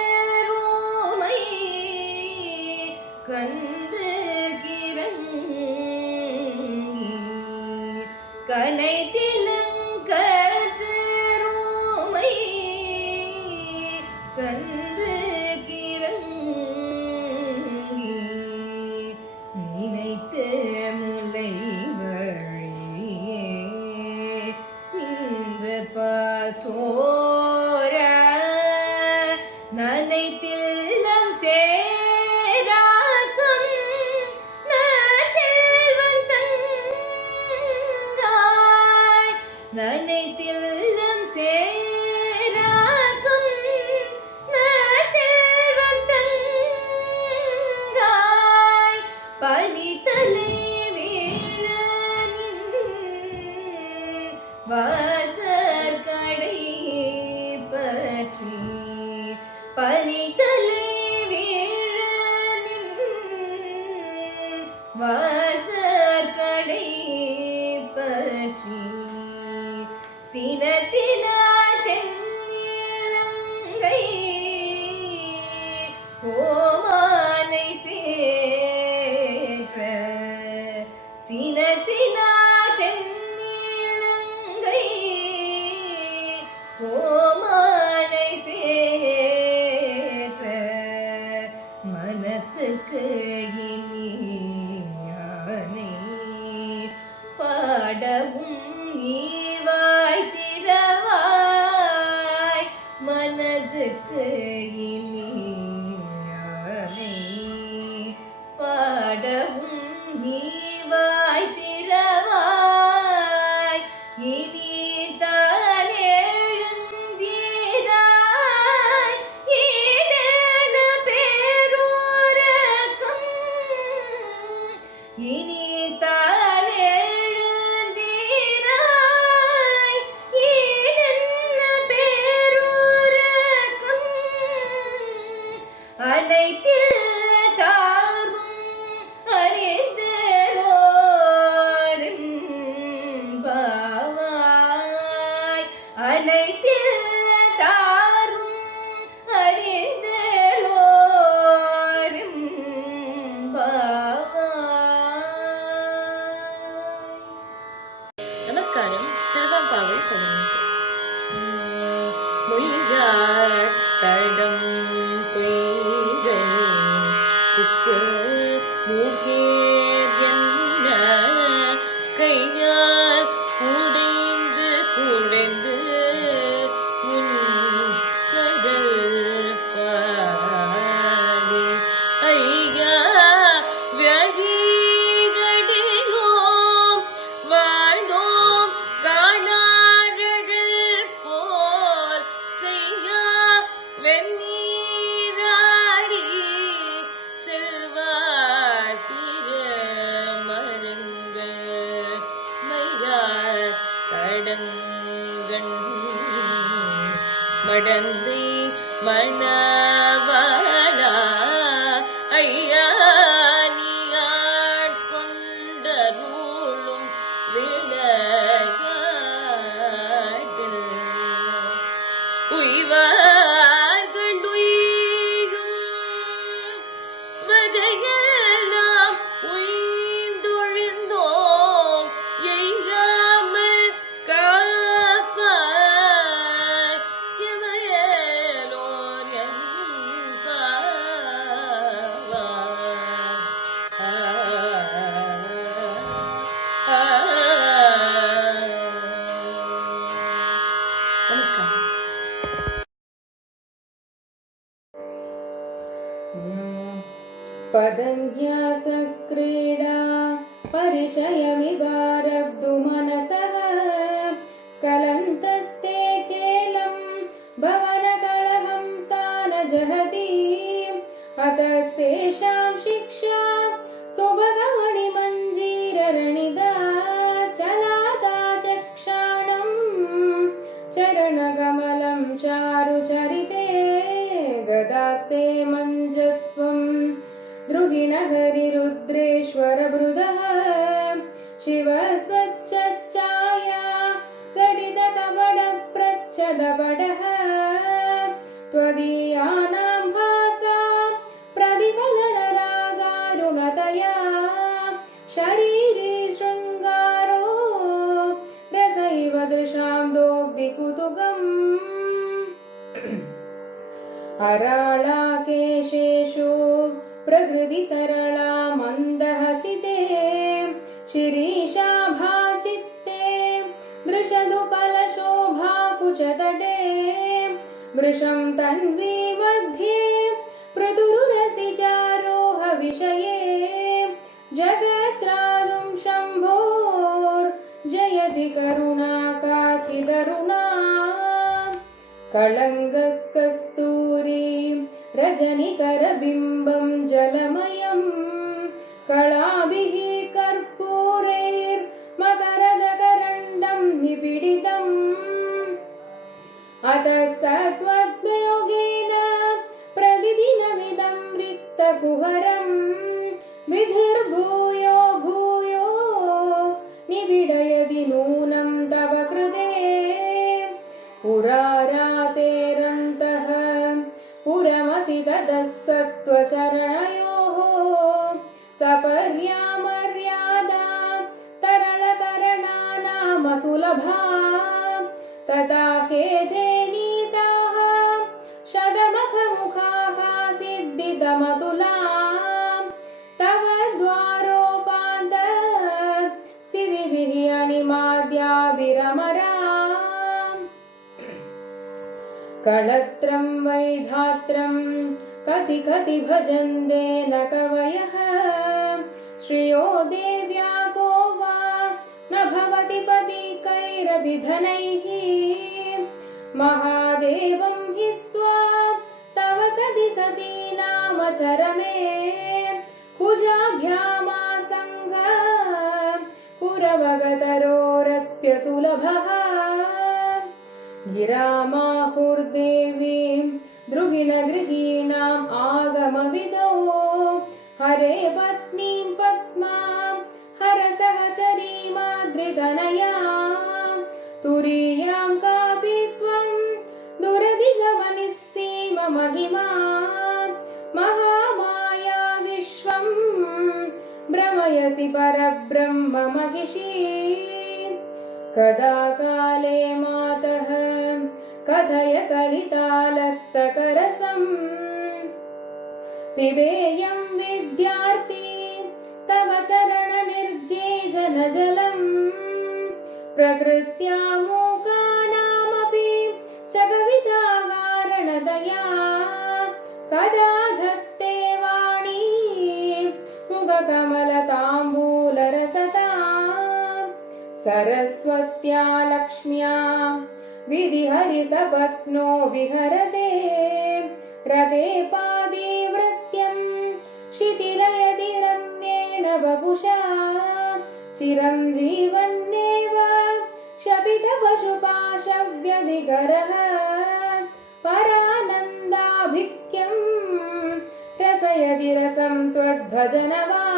கனைத்திலங்கற்றூமை கன்று கிறங்கி கனைத்திலங்கற்றூமை கன்று கிறங்கி நினைத்து முலை வழியே நின்று பாசோர நனைத்தில்லம் சேராக்கும் நற்செல்வன் தங்காய் நனைத்தில்லம் சேராக்கும் நற்செல்வன் தங்காய் பனித்தலை வீழ வாசற்கடை பற்றி பனித்தலை வீழ வாசற்கடை பற்றி சினத்தினார் தென்னிலங்கை கோமானை சேற்ற சினத்தினார் தென்னிலங்கை கோமானை சேற்ற மனத்துக்கு இனியானை பாடவும் ஈவாய் திறவாய் மனதுக்கு இனியானை பாடவும் ஈவாய் திறவாய் இனி தான் எழுந்தீராய் ஈடேன பேரூரகம் இனி தான் எழுந்தீராய் ஈடென்ன பேரூரகம் அனைத்தில் தாரும் அறிந்தோரும் பாவாய் அனைத்தில் தாரும் அறிந்தோரும் பாவாய். நமஸ்காரம். திருவம்பாவை 18. மொழியார் தடம் பெய்தை புக்கு மூகேர் என்ன கையால் குடைந்து குடைந்து உன் கடல் பாடி ஐயா வியகிகடியோம் வாழ்ந்தோம் காணாரர்கள் போல் செய்யா வெந்நீராடி செல்வாசிர மருங்கள் மையார் கடங்கண் மடந்தை மணவாளா ஐயா நீயாட் கொண்டருளும் விளையாட்டில் உய்வார்கள் உய்யும் வதையெல்லாம் உய்ந்தொழிந்தோம் எய்யாமல் காப்பாய் எமையலோர் நமஸ்காரம். पदन्यासक्रीडा परिचयमिवारब्धु मनसः स्खलन्तस्ते खेलं भवनकलहं सा न जहति अतस्तेषां शिक्षा सुभगमणिमञ्जीररणिदा चलाता चक्षाणं चरणकमलं चारुचरिते गदास्ते मञ्जत्वं द्रुहिणहरिरुद्रेश्वरभृदः शिवस्वच्छाया गडितकपटप्रच्छदपटः कराळाकेशेषु प्रकृतिसरला मन्दहसिते शिरीषाभाचित्ते दृशदुपलशोभाकुचतटे वृषं तन्वी मध्ये प्रतुरुरसिचारोह विषये जगत्रादुं शम्भोर्जयति करुणा काचिदरुणा कलङ्गकस्तूरी रजनिकरबिम्बं जलमयं कलाभिः कर्पूरैर्मकरदकरण्डं निपीडितम् अतस्तत्त्वद्योगेन प्रतिदिनमिदं रिक्तकुहरं विधिर्भूयो भूयो निबिडयति नूनं तव कृते पुरारातेरन्तः पुरमसि ततः सत्त्वचरणयोः सपर्या मर्यादा तरलकरणानामसुलभा तथा हेते नीताः शतमखमुखाः सिद्धितमतुला तव द्वारोपान्त स्थितिभिः अणिमाद्या विरमरा कळत्रं वैधात्रं कति कति भजन्ते न कवयः श्रियो देव्या को वा न भवति पतिकैरपि धनैः महादेवं हित्वा तव सति सती नाम चरमे कुजाभ्यामासङ्ग पुरवगतरोरप्यसुलभः गिरामाहुर्देवीं द्रुहिणगृहीणाम् आगमविदो हरे पत्नीं पद्मां हरसहचरीमाद्रितनया तुरीयां कापि त्वं दुरधिगमनिस्सीममहिमा महामाया विश्वं भ्रमयसि परब्रह्म महिषी कदा काले मातः कथय कलितालत्तकरसं पिबेयं विद्यार्थी तव चरणनिर्जेजनजलं प्रकृत्या मूकानामपि च कविताकारणदया कदा धत्ते वाणी मुखकमलताम्बूलरसता सरस्वत्या लक्ष्म्या विधिहरिसपत्नो विहरते रते पादिवृत्यं शिथिलयति रम्येण वपुषा चिरं जीवन्नेव क्षपितपशुपाशव्यधिकरः परानन्दाभिक्यं रसयति रसं त्वद्भजनवान्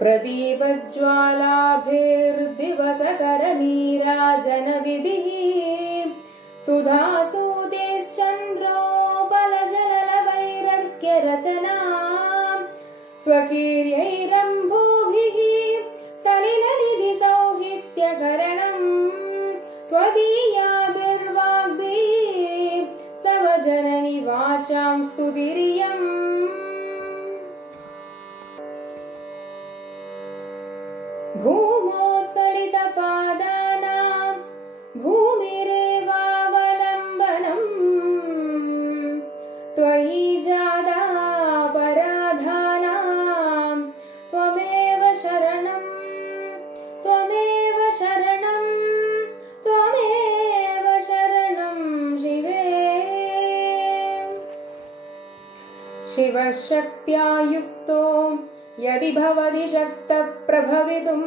प्रदीपज्वालाभिर्दिवसकरनीराजनविधिः सुधासूतेश्चन्द्रोपलजललवैरर्क्यरचना स्वकीर्यैरम्भोभिः सलिलनिधिसौहित्यकरणं त्वदीयाभिर्वाग्भिः स्तव जननि वाचां स्तुतिरियम् भूमो स्खलितपादानां भूमिरेवावलम्बनम् त्वयि जातापराधानां त्वमेव शरणं त्वमेव शरणं त्वमेव शरणं शिवे शिवशक्त्या युक्तो यदि भवति शक्तः प्रभवितुं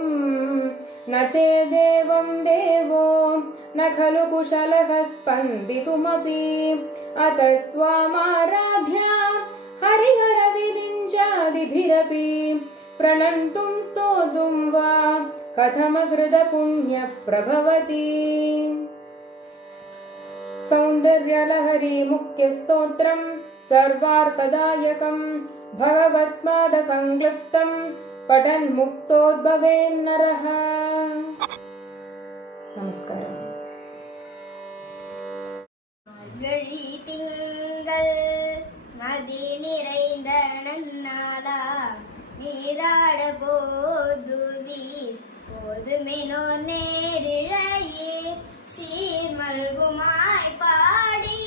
न चेदेवं देवो न खलु कुशलः स्पन्दितुमपि अतस्त्वामाराध्या हरिहरविरिञ्चादिभिरपि प्रणन्तुं स्तोतुं वा कथमकृतपुण्यः प्रभवति सौन्दर्यलहरी मुख्यस्तोत्रं सर्वार्थदायकं भगवत्पादसंक्लिप्तं पठन् मुक्तोद्भवेन्नरः। नमस्कारः। திங்கள் மதி நிறைந்த நன்னாளா நீராட போதுவீர் போதுமெனோ நேரிழையீர் சீர்மல்குமாய் பாடி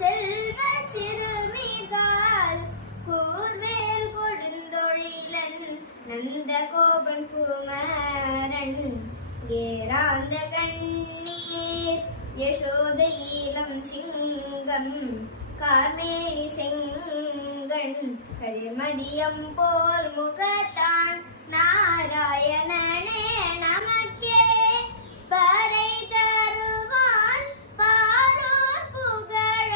செல்வ சிறுமிகால் கூர்வேல் கொடுந்தொழிலன் நந்த கோபன் குமரன் ஏராந்த கண்ணீர் யசோத ஈலம் சிங்கம் கார்மேனி செங்கண் கதிர்மதியம் போல் முகத்தான் நாராயணனே நமக்கே பறை தருவான் பாரோர் புகழ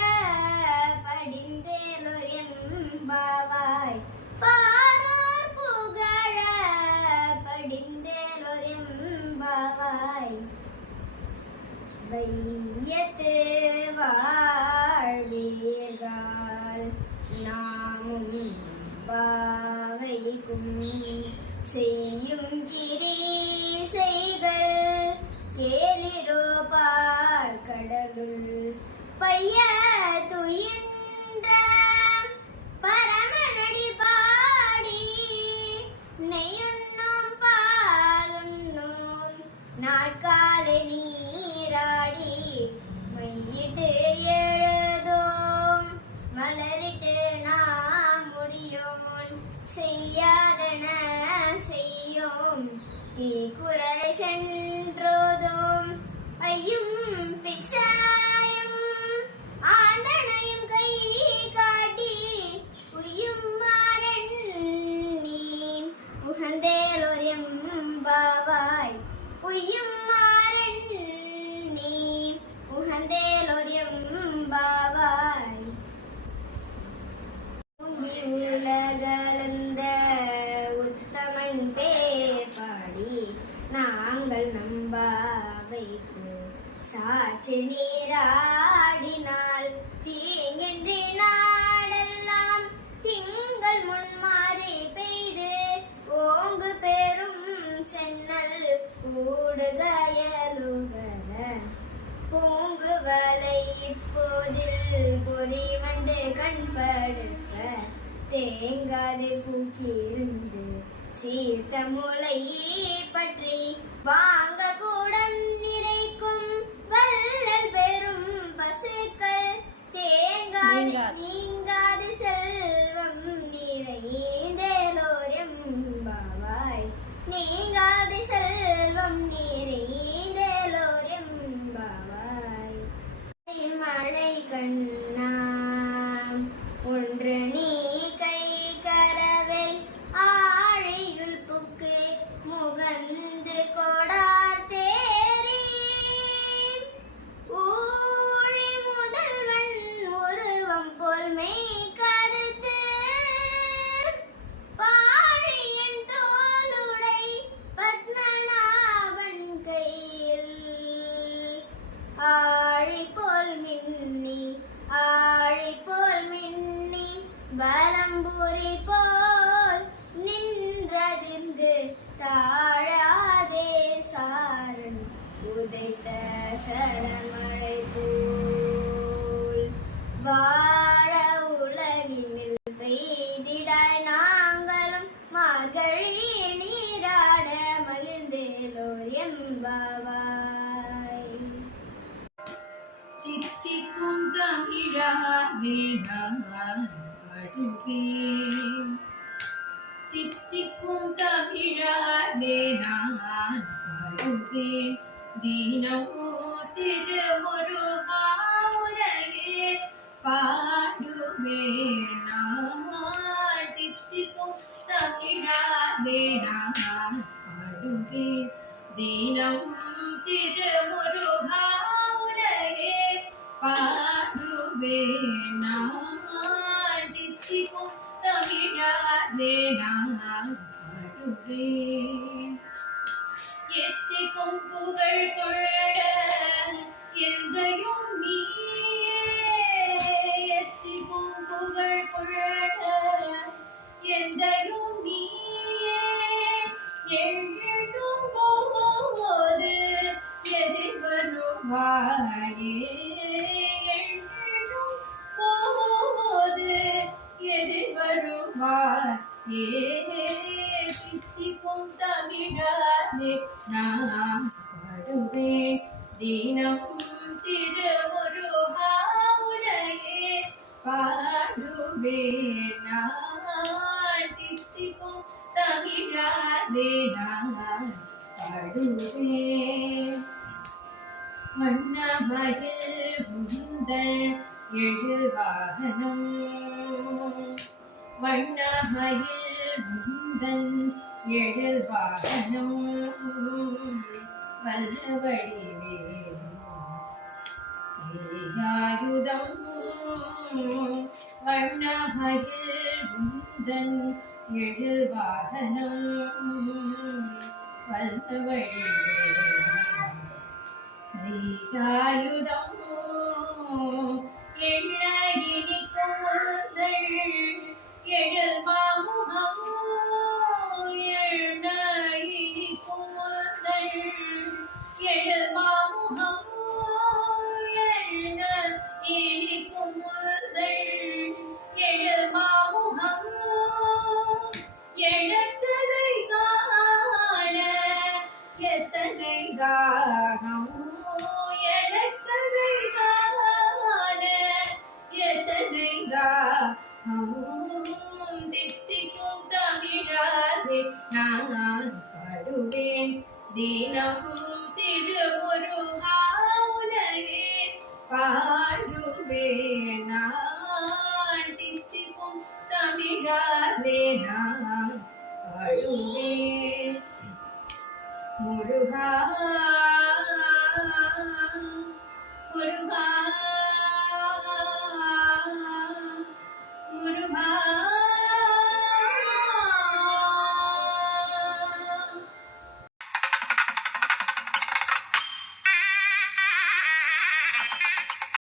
படிந்தேலொரு எம்பாவாய் பாரோர் புகழ படிந்தேலொரு எம்பாவாய் வையத்து வாழ்வீர்கள் நாமும் பாவைக்கும் செய்யும் கிரீசைகள் கேளிரோ பார்க்கடலுள் பைய துயின்ற பரமனடி பாடி நெய்யுண்ணோம் பாலுண்ணோம் நாட்காலை நீராடி மையிட்டு எழுதோம் மலரிட்டு நாம் முடியோம் செய்யாதன செய்யோம் தீக்குறளை சென்றோதோம் ஐயும் பிச்சாயும் ஆந்தனையும் கை காட்டி உய்யும் மாறன் நீ உகந்தேலோர் எம்பாவாய் உய்யும் மாறன் நீ உகந்தேலோர் எம்பாவாய் உலகளந்த உத்தமன் பேர் பாடி நாங்கள் நம்பாவைக்கு சாற்று நீராடினால் தீங்கின்றி நாடெல்லாம் திங்கள் முன்மாறி பெய்து ஓங்கு பெரும் சென்னல் ஊடுகயலுகர பூங்கு வலை இப்போதில் பொறிவண்டு கண்படுப்ப தேங்காது பூக்கியிருந்து சீர்த்த முளை பற்றி வாங்க கூடம் நிறைக்கும் வள்ளல் பெரும் பசுக்கள் தேங்காது நீங்காது செல்வம் நிறைந்தேலோர் எம்பாவாய் நீங்காது செல்வம் நிறைந்தேலோர் எம்பாவாய் மழை கண்ணா ஒன்று நீ கை கரவில் ஆழியுள் புக்கு முகந்து கொடார் தேரி ஊழி முதல்வன் உருவம் போல் மெய் கருத்து பாழியன் தோளுடை பத்மநாபன் கையில் ஆழி போல் மின்னி பலம்புரி போல் நின்றதிர்ந்து தாழாதே சாரன் உதைத்த சரமழை போல் வாழ உலகினில் பெய்திடாய் நாங்களும் மார்கழி நீராட மகிழ்ந்தேலோர் எம்பாவாய் தித்திக்கும் தமிழாவே நான் பாடுவேன் தித்திக்கும் தமிழாவே நான் பாடுவேன் தினமோ திருமுருகா உலகே பாடுவேன் நான் தித்திக்கும் தமிழாவே நான் பாடுவேன் தினமும் திருமுருகா உலகே பாடுவேன் நான் தித்திக்கும் தமிழாலே நான் பாடுவேன் எத்திக்கும் புகழ் கொள்ள எந்தையும் நீயே எத்திக்கும் புகழ் கொள்ள எந்தையும் நீயே எழுதும் போது எதிர்வருவாயே எழுதும் தித்திக்கும் தமிழாலே நான் பாடுவேன் தினம் திருமுருகாவுலையே பாடுவேன் நான் தித்திக்கும் தமிழாலே நான் பாடுவேன் வண்ணமயில் உந்தன் எழுவாகனம் வண்ணமயில் உந்தன் எழுவாகனம் வல்லவடிவேயாயுதம் வண்ணமயில் உந்தன் எழுவாகனம் வல்லவடிவேயாயுதம் எண்ண இனிக்கும் முந்தள் எழில் மாமுகம் எண்ண இனிக்கும் முந்தள் எழில் மாமுகம் எண்ண இனிக்கும் முந்தள் எழில் மாமுகம் எழக்கதை காண எத்தனை தாகம் எழக்கதை காண எத்தனை தாகம் தித்திக்கும் தமிழாலே நான் பாடுவேன் தினமும் திருமுருகாவுலையே பாடுவேன் நான் தித்திக்கும் தமிழாலே நான் பாடுவேன் முருகா